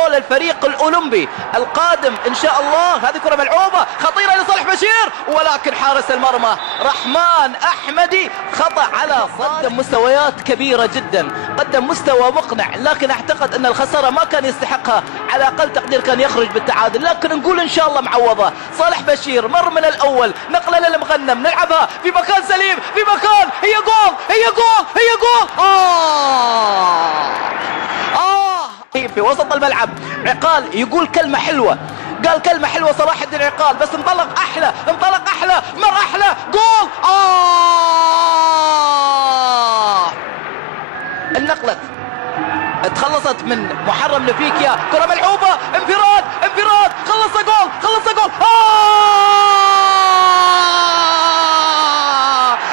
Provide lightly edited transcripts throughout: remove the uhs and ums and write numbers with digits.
الفريق الأولمبي القادم إن شاء الله. هذه كرة ملعوبة خطيرة لصالح بشير، ولكن حارس المرمى رحمن أحمدي خطأ على قدم مستويات كبيرة جدا، قدم مستوى مقنع، لكن أعتقد أن الخسارة ما كان يستحقها، على أقل تقدير كان يخرج بالتعادل، لكن نقول إن شاء الله معوضة. صالح بشير مر من الأول، نقلة للمغنم، نلعبها في مكان سليم، في مكان، هي جول هي جول هي جول. في وسط الملعب عقال يقول كلمة حلوة، قال كلمة حلوة صلاح الدين عقال، بس انطلق أحلى، انطلق أحلى، مر أحلى، جول. النقلة اتخلصت من محرم لفيكيا، كرة ملعوبة، انفراد انفراد، خلص جول خلص جول.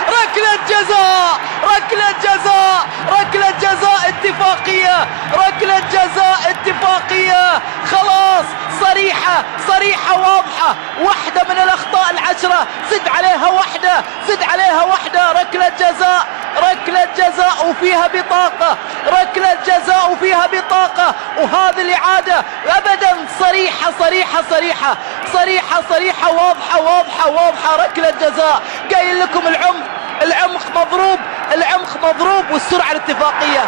ركلة جزاء ركلة جزاء ركلة جزاء اتفاقية، ركلة جزاء اتفاقية، خلاص صريحة صريحة واضحة، واحدة من الأخطاء العشرة، زد عليها واحدة زد عليها واحدة، ركلة جزاء ركلة جزاء وفيها بطاقة، ركلة جزاء وفيها بطاقة، وهذه الإعادة أبدا صريحة صريحة صريحة صريحة صريحة واضحة واضحة واضحة، ركلة جزاء. قايل لكم العمق مضروب، العمق مضروب، والسرعة الاتفاقية.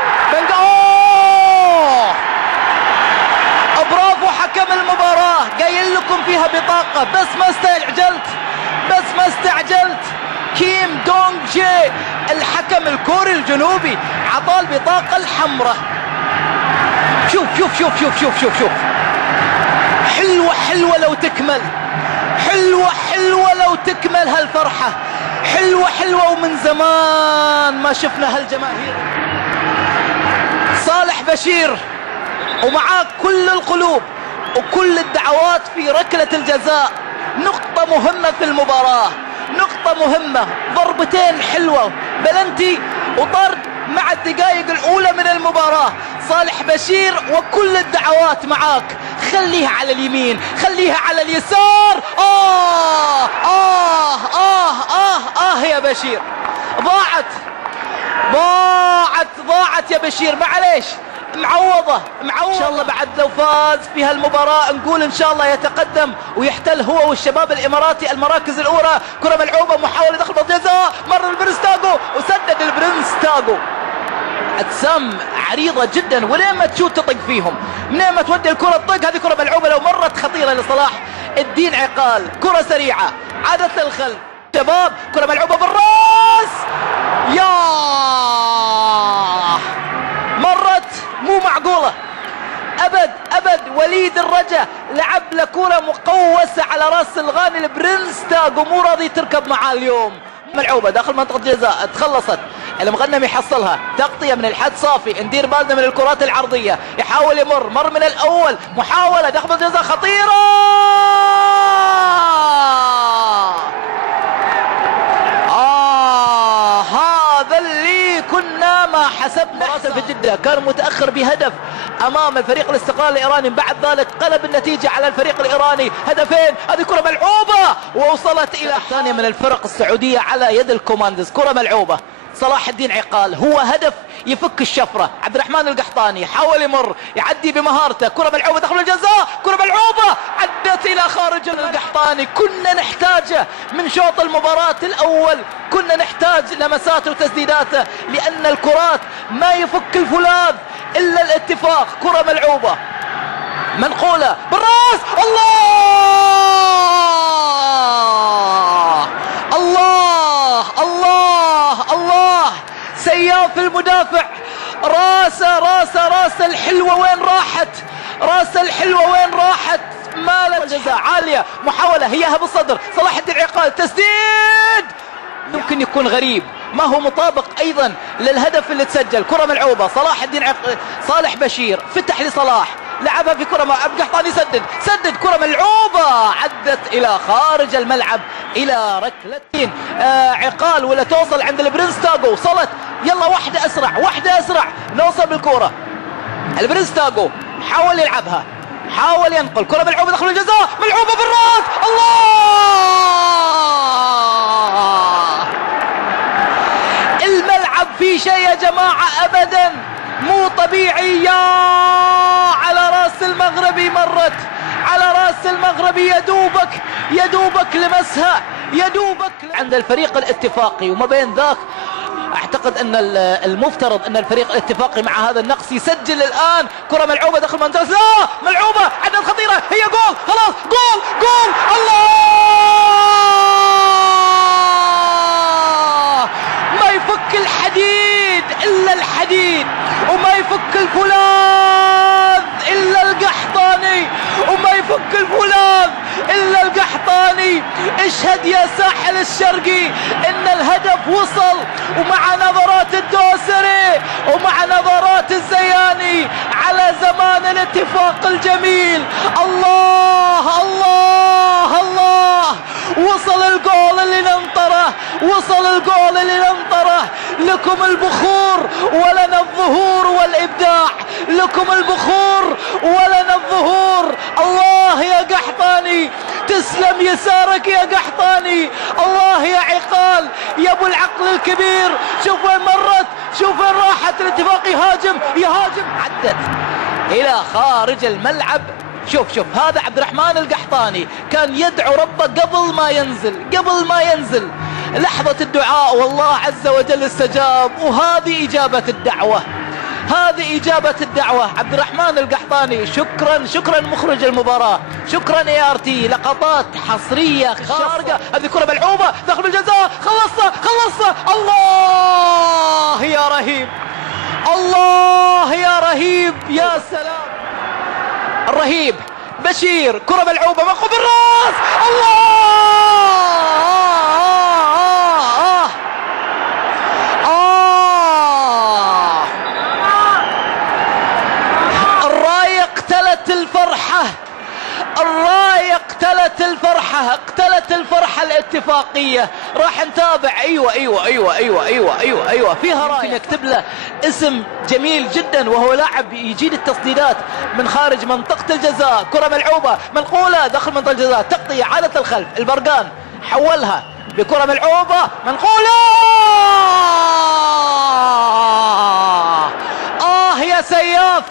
برافو حكم المباراة، قايل لكم فيها بطاقة، بس ما استعجلت. كيم دونغ جي الحكم الكوري الجنوبي عطاه البطاقة الحمراء. شوف حلوة لو تكمل، حلوة لو تكمل هالفرحة، حلوة ومن زمان ما شفنا هالجماهير. صالح بشير ومعاه كل القلوب وكل الدعوات في ركلة الجزاء، نقطة مهمة في المباراة، نقطة مهمة، ضربتين حلوة، بلنتي وطرد مع الدقائق الأولى من المباراة. صالح بشير وكل الدعوات معاك، خليها على اليمين، خليها على اليسار. يا بشير، ضاعت يا بشير، معليش، معوضة إن شاء الله. بعد لو فاز في هالمباراة نقول إن شاء الله يتقدم ويحتل هو والشباب الإماراتي المراكز الأولى. كرة ملعوبة، محاولة دخل منطقة الجزاء، مر البرنس تاغو وسدد البرنس تاغو. أجسام عريضة جدا، ولين ما تشوت تطق فيهم، منين ما تودي الكرة تطق. هذه كرة ملعوبة لو مرت خطيرة لصلاح الدين عقال، كرة سريعة عادت للخلف. شباب كرة ملعوبة بالراس، يا مرت مو معقولة، أبد. وليد الرجا لعب له كرة مقوسة على راس الغاني البرنس تاغو، مو راضي تركب معاه اليوم. ملعوبة داخل منطقة الجزاء، تخلصت، المغنم يحصلها، تغطية من الحد صافي، ندير بالنا من الكرات العرضية، يحاول مر من الأول، محاولة داخل منطقة الجزاء خطيرة. هذا اللي كنا ما حسبنا. في جدة كان متأخر بهدف أمام الفريق الاستقلال الإيراني، بعد ذلك قلب النتيجة على الفريق الإيراني هدفين. هذه كرة ملعوبة ووصلت إلى الثانية من الفرق السعودية على يد الكوماندوز. كرة ملعوبة صلاح الدين عقال، هو هدف يفك الشفرة. عبد الرحمن القحطاني حاول يمر، يعدي بمهارته، كرة ملعوبة دخل الجزاء، كرة ملعوبة عدت إلى خارج القحطاني. كنا نحتاجه من شوط المباراة الأول، كنا نحتاج لمساته وتسديداته، لأن الكرات ما يفك الفولاذ إلا الاتفاق. كرة ملعوبة منقولة بالراس، الله سياف المدافع، راسه الحلوة وين راحت، راسه الحلوة وين راحت. مالت جزاء عالية، محاولة هياها بالصدر، صلاح الدين عقال تسديد، يمكن يكون غريب، ما هو مطابق ايضا للهدف اللي تسجل. كرة ملعوبة صالح بشير فتح لصلاح، لعبها في كرة عبد القحطاني، سدد كرة ملعوبة عدت الى خارج الملعب الى ركلتين. عقال ولا توصل عند البرنس تاغو، وصلت، يلا واحدة اسرع نوصل بالكرة. البرنس تاغو حاول يلعبها، حاول ينقل، كرة ملعوبة دخل الجزاء، ملعوبة بالراس، الملعب في شيء يا جماعة أبدا مو طبيعي، يا على راس الملعب. المغربي مرت على راس المغربي، يا دوبك لمسها، يا دوبك عند الفريق الاتفاقي. وما بين ذاك اعتقد ان المفترض ان الفريق الاتفاقي مع هذا النقص يسجل الان. كرة ملعوبة داخل منطقة، لا ملعوبة عدد خطيرة، هي جول، خلاص جول الله! ما يفك الحديد الا الحديد، وما يفك الفولاذ الا القحطاني، وما يفك الفولاذ الا القحطاني. اشهد يا ساحل الشرقي ان الهدف وصل، ومع نظرات الدوسري ومع نظرات الزياني على زمان الاتفاق الجميل. الله الله الله، وصل الجول اللي ننطره، وصل الجول اللي ننطره. لكم البخور ولنا الظهور والإبداع، لكم البخور ولنا الظهور. الله يا قحطاني، تسلم يسارك يا قحطاني. الله يا عقال، يا ابو العقل الكبير. شوف وين مرت، شوف وين راحت. الاتفاق يهاجم عدت الى خارج الملعب. شوف هذا عبد الرحمن القحطاني كان يدعو ربه قبل ما ينزل لحظة الدعاء، والله عز وجل استجاب. وهذه إجابة الدعوة، عبد الرحمن القحطاني. شكرا مخرج المباراة، شكرا ART. لقطات حصرية خارجة. هذه كرة ملعوبة داخل الجزاء، خلصها. الله يا رهيب، الله يا رهيب، يا سلام. الرهيب بشير، كرة ملعوبة منقوب بالراس، الله! الراية اقتلت الفرحة الاتفاقية. راح نتابع. ايوه فيها راية. يكتب له اسم جميل جدا، وهو لاعب يجيد التصديدات من خارج منطقة الجزاء. كرة ملعوبة منقولة داخل منطقة الجزاء، تغطية عادة الخلف. البرقان حولها بكرة ملعوبة منقولة. يا سياف،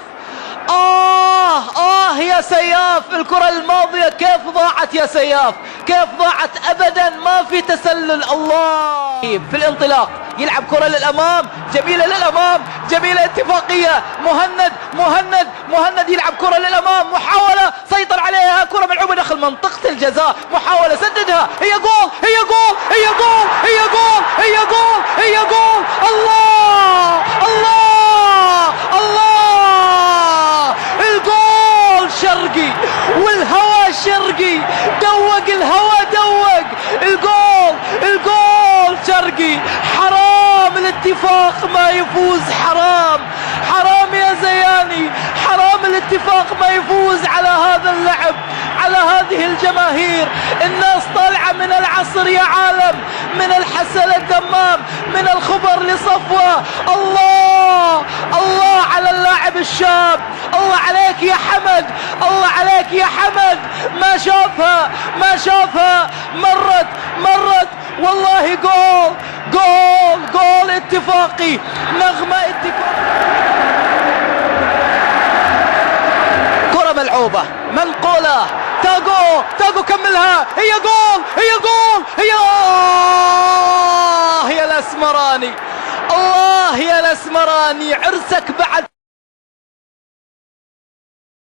يا سياف. الكرة الماضية كيف ضاعت يا سياف، كيف ضاعت؟ ابدا ما في تسلل. الله في الانطلاق يلعب كرة للامام، جميلة للامام، جميلة اتفاقية. مهند يلعب كرة للامام، محاولة سيطر عليها، كرة ملعوبة داخل منطقة الجزاء، محاولة سددها، هي جول. الله الجول شرقي والهوى شرقي، دوق الهوى، دوق الجول شرقي. حرام الاتفاق ما يفوز، حرام يا زياني، حرام الاتفاق ما يفوز على هذا اللعب، على هذه الجماهير. الناس طالعة من العصر يا عالم، من الحسن الدمام، من الخبر لصفوة. الله على اللاعب الشاب، الله عليك يا حمد، الله عليك يا حمد. ما شافها مرت والله. جول اتفاقي، نغمة اتفاقي. كرة ملعوبة منقولة، تاغو كملها، هي جول. يا الاسمراني، الله يا الاسمراني، عرسك بعد